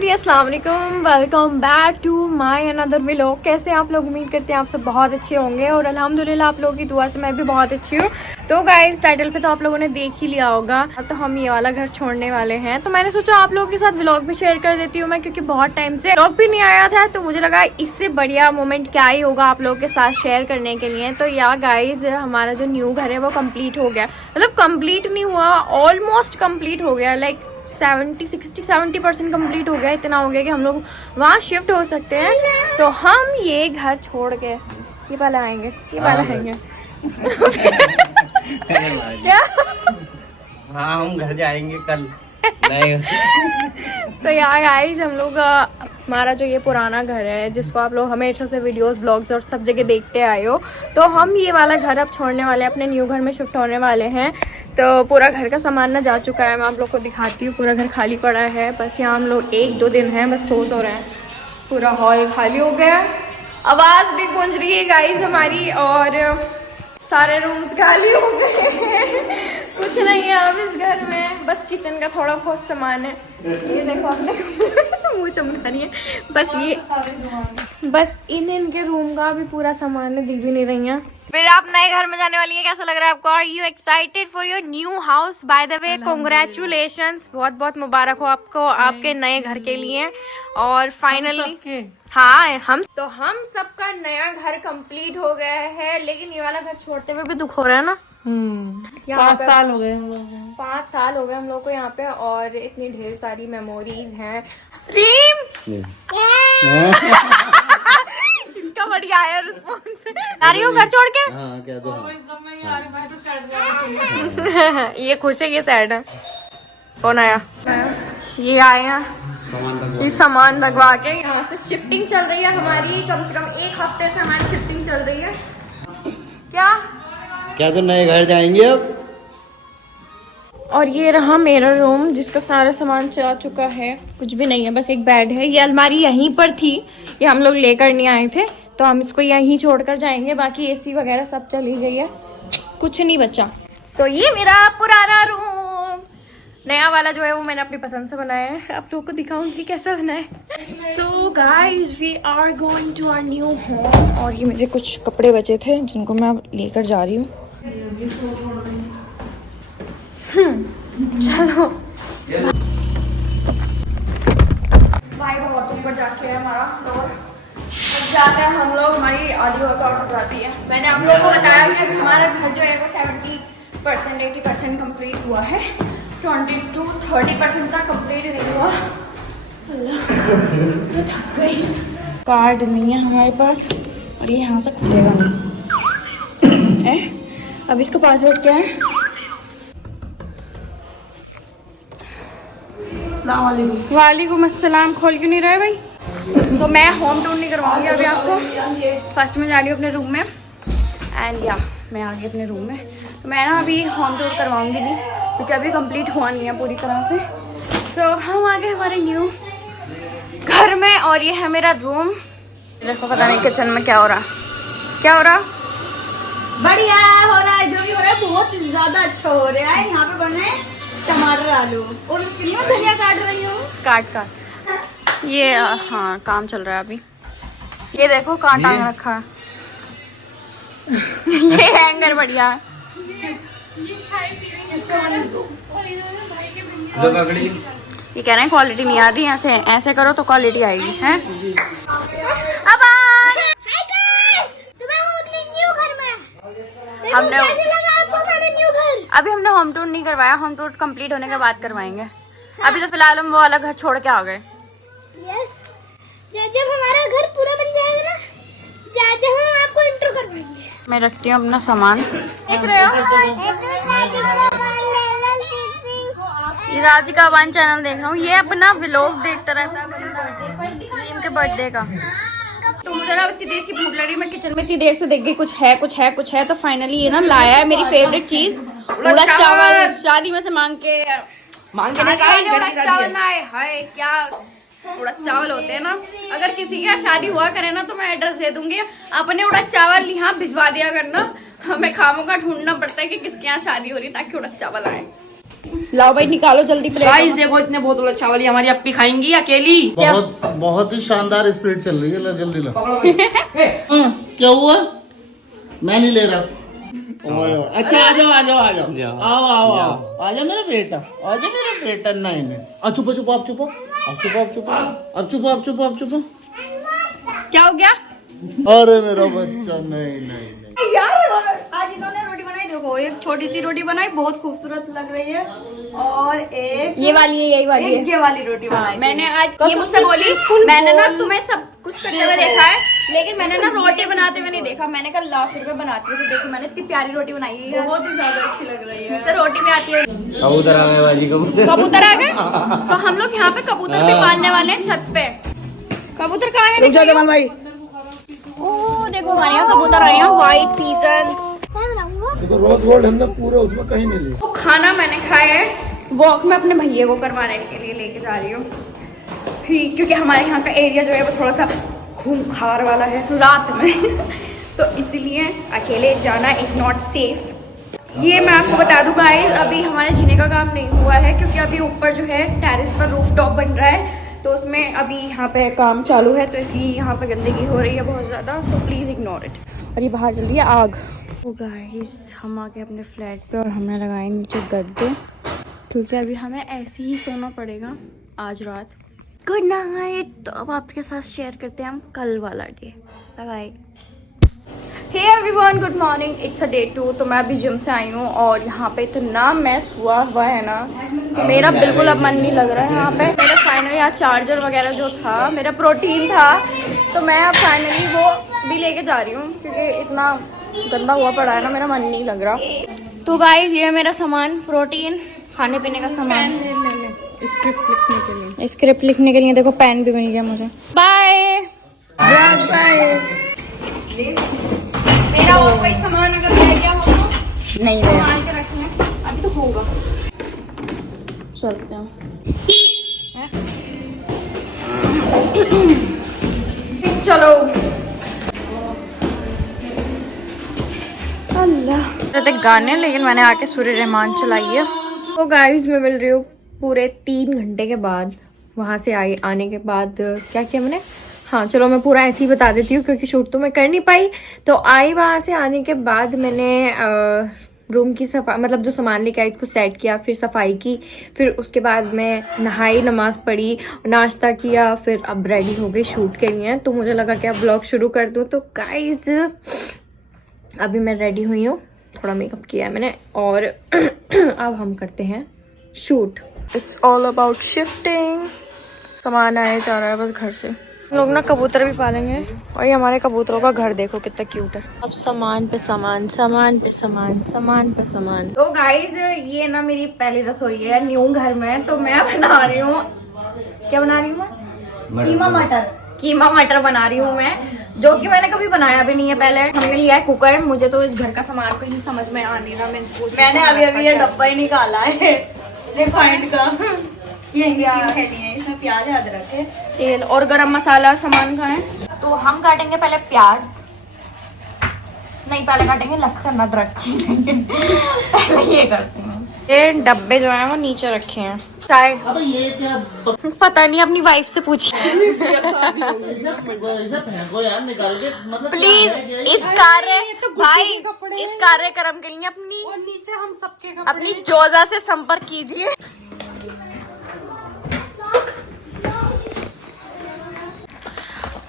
जी अस्सलाम वालेकुम, welcome back to my another vlog. कैसे आप लोग? उम्मीद करते हैं आप सब बहुत अच्छे होंगे और अल्हम्दुलिल्लाह आप लोगों की दुआ से मैं भी बहुत अच्छी हूँ। तो गाइस टाइटल पे तो आप लोगों ने देख ही लिया होगा, तो हम ये वाला घर छोड़ने वाले हैं। तो मैंने सोचा आप लोगों के साथ व्लॉग भी शेयर कर देती हूँ मैं, क्योंकि बहुत टाइम से व्लॉग भी नहीं आया था, तो मुझे लगा इससे बढ़िया मोमेंट क्या ही होगा आप लोगों के साथ शेयर करने के लिए। तो या गाइज हमारा जो न्यू घर है वो कम्प्लीट हो गया, मतलब कम्प्लीट नहीं हुआ, ऑलमोस्ट कम्प्लीट हो गया, लाइक 70% कम्प्लीट हो गया। इतना हो गया कि हम लोग वहाँ शिफ्ट हो सकते हैं। तो हम ये घर छोड़ के ये वाला आएंगे, ये वाला आएंगे क्या? हाँ, हम घर जाएंगे कल। तो यार गाइस हम लोग हमारा जो ये पुराना घर है, जिसको आप लोग हमेशा से वीडियोस ब्लॉग्स और सब जगह देखते आए हो, तो हम ये वाला घर अब छोड़ने वाले हैं, अपने न्यू घर में शिफ्ट होने वाले हैं। तो पूरा घर का सामान ना जा चुका है, मैं आप लोग को दिखाती हूँ। पूरा घर खाली पड़ा है, बस यहाँ हम लोग 1-2 दिन हैं, बस सो रहे हैं। पूरा हॉल खाली हो गया, आवाज़ भी गूंज रही है गाइस हमारी, और सारे रूम्स खाली हो गए हैं। कुछ नहीं है अब इस घर में, बस किचन का थोड़ा बहुत सामान है। ये देखो आपने मुँह चमका रही है, बस ये बस इनके रूम का भी पूरा सामान है, दिख भी नहीं रही है। फिर आप नए घर में जाने वाली हैं, कैसा लग रहा है आपको? Are you excited for your new house? By the way congratulations, बहुत बहुत मुबारक हो आपको आपके नए घर के लिए। और फाइनली हाँ हम सबका नया घर कंप्लीट हो गया है, लेकिन ये वाला घर छोड़ते हुए भी दुख हो रहा है ना। 5 साल हो गए हम लोग 5 साल हो गए हम लोग को यहाँ पे, और इतनी ढेर सारी मेमोरीज हैं। रीम इसका बढ़िया है रिस्पॉन्स। आ रही हो घर छोड़ के? हाँ, क्या दो ये खुश है, ये सैड है। कौन आया? ये आए हैं, ये सामान रखवा के। यहाँ से शिफ्टिंग चल रही है हमारी, कम से कम 1 हफ्ते से हमारी शिफ्टिंग चल रही है। क्या तो नए घर जाएंगे अब? और ये रहा मेरा रूम, जिसका सारा सामान जा चुका है, कुछ भी नहीं है, बस एक बेड है। ये अलमारी यहीं पर थी, ये हम लोग लेकर नहीं आए थे, तो हम इसको यहीं छोड़कर जाएंगे। बाकी एसी वगैरह सब चली गई है, कुछ नहीं बचा। सो ये मेरा पुराना रूम। नया वाला जो है वो मैंने अपनी पसंद से बनाया है, आप लोगों को दिखाऊंगी कैसा बना है। So guys we are going to our new home. और ये मेरे कुछ कपड़े बचे थे जिनको मैं लेकर जा रही हूँ। चलो भाई बहुत ऊपर जाके है हमारा फ्लोर, अब जाते हैं हम लोग, हमारी आधी वर्कआउट हो जाती है। मैंने आप लोगों को बताया कि हमारा घर जो है वो 70% 80% कम्प्लीट हुआ है, 20 to 30% तक कम्प्लीट नहीं हुआ। अल्लाह मैं थक गई। कार्ड नहीं है हमारे पास, और ये यहाँ से खुलेगा नहीं है। अब इसका पासवर्ड क्या है? वालेकुम अस्सलाम। खोल क्यों नहीं रहा है भाई? तो मैं होम टूर नहीं करवाऊंगी अभी आपको, फर्स्ट में जा रही हूँ अपने रूम में। एंड या मैं आ गई अपने रूम में, तो मैं ना अभी होम टूर करवाऊंगी नहीं, क्योंकि अभी कंप्लीट हुआ नहीं है पूरी तरह से। सो हम आ गए हमारे न्यू घर में, और ये है मेरा रूम। देखो पता नहीं किचन में क्या हो रहा, क्या हो रहा? बढ़िया हो रहा है, जो भी हो रहा है बहुत ज्यादा अच्छा हो रहा है। यहाँ पे बन रहे हैं टमाटर आलू, और उसके लिए मैं धनिया काट रही हूँ। काट ये हाँ काम चल रहा है अभी। ये देखो कांटा रखा है। ये हैंगर बढ़िया है। ये कह रहे हैं क्वालिटी नहीं आ रही, ऐसे ऐसे करो तो क्वालिटी आएगी है। अब अभी हमने होम टूर नहीं करवाया, होम टूर कंप्लीट होने के बाद करवाएंगे। अभी तो फिलहाल हम वो वाला घर छोड़ के आ गए। जब हमारा घर पूरा बन जाएगा ना, जब हम आपको इंट्रो करवाएंगे। मैं रखती हूँ अपना सामान। देख रहे हो ये राधिका वन चैनल देख रहा हूँ, ये अपना व्लॉग देखता रहता है के बर्थडे का। तो मुझे ना इतनी देर की भूख लग रही, मैं किचन में इतनी देर से देख गई कुछ है, तो फाइनली ये ना लाया है मेरी फेवरेट चीज, उड़द चावल। शादी में से मांग के उड़द चावल ना है, हाय क्या उड़द चावल होते हैं ना। अगर किसी की शादी हुआ करे ना, तो मैं एड्रेस दे दूंगी, अपने उड़द चावल यहाँ भिजवा दिया करना। हमें खामों का ढूंढना पड़ता है कि किसके यहाँ शादी हो रही, ताकि उड़द चावल आए। लाओ भाई निकालो जल्दी प्लेट। गाइस देखो इतने बोतल अच्छा वाली हमारी अप्पी खाएंगी अकेली। बहुत बहुत ही शानदार स्प्रिट चल रही है, ला जल्दी ला। क्या हुआ? मैं नहीं ले रहा। अच्छा आ जाओ आ जाओ आ जाओ, आओ आओ आओ, आ जाओ मेरा बेटा, आ जाओ मेरा बेटा। नहीं नहीं, चुपो चुपो आप चुपो, आप चुपो आप चुपो, अब चुपो आप चुपो आप चुपो। क्या हो गया? अरे मेरा बच्चा, नहीं नहीं नहीं। यार आज इन्होंने रोटी बनाई, देखो एक छोटी सी रोटी बनाई, बहुत खूबसूरत लग रही है, और एक ये वाली है, यही वाली है। ये वाली रोटी बनाई। मैंने आज ये मुझसे बोली, मैंने ना तुम्हें सब कुछ करते हुए देखा है, लेकिन मैंने ना रोटी बनाते हुए नहीं देखा। मैंने कल ला फिर मैं बनाती हूँ, तो देखो मैंने इतनी प्यारी रोटी बनाई है, बहुत ही ज्यादा अच्छी लग रही है। मुझसे रोटी भी आती है। कबूतर आ गए बाजी, कबूतर। कबूतर आ गए, तो हम लोग यहाँ पे कबूतर भी पालने वाले हैं छत पे। कबूतर कहाँ है? भाई ओह देखो हमारे यहाँ कबूतर आए हैं, व्हाइट पीजन्स। मैं बनाऊंगा। देखो रोज गोल्ड हमने पूरे उसमें कहीं नहीं लिया। तो खाना मैंने खाया है, वॉक में अपने भैया को करवाने के लिए लेके जा रही हूँ, क्योंकि हमारे यहाँ का एरिया जो है वो थोड़ा सा खूंखार वाला है रात में तो इसलिए अकेले जाना इज नॉट सेफ। ये मैं आपको बता दूँ गाइस, अभी हमारे जीने का काम नहीं हुआ है, क्योंकि अभी ऊपर जो है टेरेस पर रूफ टॉप बन रहा है, तो उसमें अभी यहाँ पे काम चालू है, तो इसलिए यहाँ पे गंदगी हो रही है बहुत ज़्यादा, सो प्लीज़ इग्नोर इट। और ये बाहर चल रही है आग। तो गाइस हम आ गए अपने फ्लैट पे और हमने लगाए नीचे गद्दे, क्योंकि अभी हमें ऐसे ही सोना पड़ेगा आज रात। Good night. तो अब आपके साथ शेयर करते हैं हम कल वाला day. Bye bye. Hey everyone, good morning, it's a day 2। तो मैं अभी जिम से आई हूँ और यहाँ पे इतना मैस हुआ है ना, मेरा बिल्कुल अब मन नहीं लग रहा है यहाँ पे। मेरा फाइनली यहाँ चार्जर वगैरह जो था, मेरा प्रोटीन था, तो मैं अब फाइनली वो भी लेके जा रही हूँ, क्योंकि इतना गंदा हुआ पड़ा है ना, मेरा मन नहीं लग रहा। तो गाइस ये मेरा सामान, प्रोटीन, खाने पीने का सामान, स्क्रिप्ट लिखने के लिए देखो पेन भी बन गया मुझे। Bye bye. मेरा और कोई सामान अगर रह गया हो तो नहीं संभाल के रखना, अभी तो होगा। चलते हैं। चलो अल्लाह गाने, लेकिन मैंने आके सूर्य रहमान चलाई है। तो गाइस मैं मिल रही हूँ पूरे 3 घंटे के बाद, वहाँ से आने के बाद क्या किया मैंने, हाँ चलो मैं पूरा ऐसे ही बता देती हूँ, क्योंकि शूट तो मैं कर नहीं पाई। तो आई, वहाँ से आने के बाद मैंने रूम की सफाई, मतलब जो सामान लेके आई उसको सेट किया, फिर सफाई की, फिर उसके बाद मैं नहाई, नमाज पढ़ी, नाश्ता किया, फिर अब रेडी हो गई शूट के लिए। तो मुझे लगा कि अब ब्लॉग शुरू कर दूँ। तो गाइस अभी मैं रेडी हुई हूँ, थोड़ा मेकअप किया है मैंने, और अब हम करते हैं shoot. It's all about shifting. सामान आया जा रहा है बस घर से। लोग ना कबूतर भी पालेंगे, और ये हमारे कबूतरों का घर देखो कितना क्यूट है। अब सामान पे सामान, सामान पे सामान, सामान पे सामान। तो गाइस ये ना मेरी पहली रसोई है न्यू घर में, तो मैं बना रही हूँ, क्या बना रही हूँ मैं? कीमा मटर बना रही हूँ मैं, जो कि मैंने कभी बनाया भी नहीं है पहले। हमने लिया है कुकर, मुझे तो इस घर का सामान कहीं समझ में आ नहीं रहा। मैंने अभी ये डब्बा ही निकाला है रिफाइंड का, ये इसमें प्याज अदरक है, तेल और गरम मसाला सामान का है। तो हम काटेंगे पहले प्याज, नहीं पहले काटेंगे लहसुन अदरक पहले ये करते हैं। ये डब्बे जो हैं वो नीचे रखे हैं शायद, अबे ये क्या पता नहीं, अपनी वाइफ से पूछिए फेंको यार, निकाल के, मतलब प्लीज। इस कार्य भाई, इस कार्यक्रम के लिए अपनी नीचे हम सबके अपनी जोजा से संपर्क कीजिए।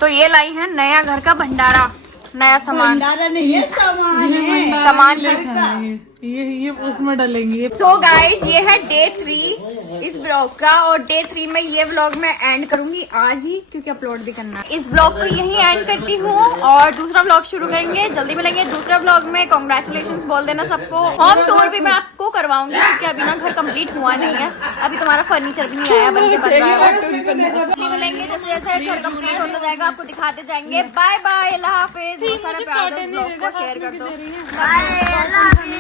तो ये लाई है नया घर का भंडारा, नया सामान, नहीं है सामान है, सामान ये उसमें डालेंगे। सो गाइज ये है डे 3 इस ब्लॉग का, और डे 3 में ये ब्लॉग मैं एंड करूंगी आज ही, क्योंकि अपलोड भी करना है। इस ब्लॉग को यहीं एंड करती हूँ और दूसरा ब्लॉग शुरू करेंगे, जल्दी मिलेंगे दूसरा ब्लॉग में। कॉन्ग्रेचुलेशंस बोल देना सबको। होम टूर भी मैं आपको करवाऊंगी, क्योंकि अभी ना घर कंप्लीट हुआ नहीं है, अभी तुम्हारा फर्नीचर भी नहीं आया, बल्कि बन रहा है। मिलेंगे जैसे जैसे घर कंप्लीट होता जाएगा, आपको दिखाते जाएंगे। बाय बाय, अल्लाह हाफिज। सारा प्यार दो, ब्लॉग को शेयर कर दो। बाय, अल्लाह हाफिज।